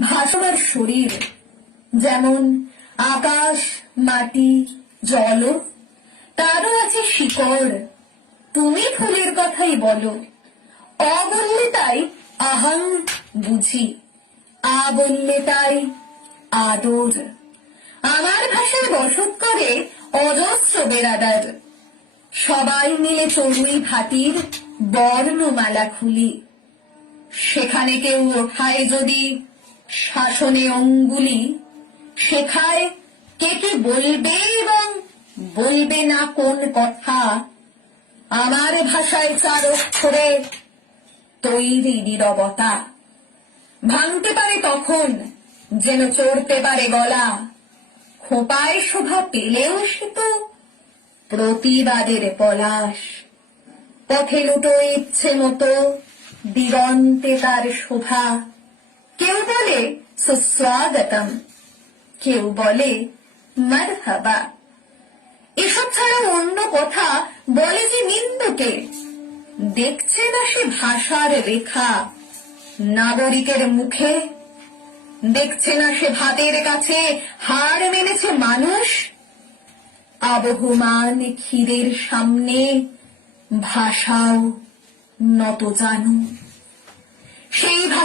ভাসবার শরীর, যেমন আকাশ, মাটি, জল, তারও আছে শিকড়। তুমি ফুলের কথাই বলো অ বললে তাই আহাং বুঝি আ বললে তাই আদর। আমার ভাষায় বসত করে অজস্র বেড়াদার। সবাই মিলে চড়ুই ভাতির বর্ণমালা খুলি। সেখানে কেউ ওঠায় যদি শাসনে অঙ্গুলি শেখায় কে কি বলবে এবং বলবে না কোন কথা? আমার ভাষায় চার অক্ষরে তৈরি নীরবতা। ভাঙতে পারে তখন, যেন চড়তে পারে গলা। খোপায় শোভা পেলেও সে তো প্রতিবাদের পলাশ। পথে লুটো ইচ্ছে মতো দিগন্তে তার শোভা। কেউ বলে সুস্বাগতম কেউ বলে মারহাবা এসব ছাড়া অন্য কথা বলে যে নিন্দুকে দেখছে না সে ভাষার রেখা নাগরিকের মুখে দেখছে না সে ভাতের কাছে হার মেনেছে মানুষ আবহমান ক্ষীরের সামনে ভাষাও নত জানু সেই ভাষা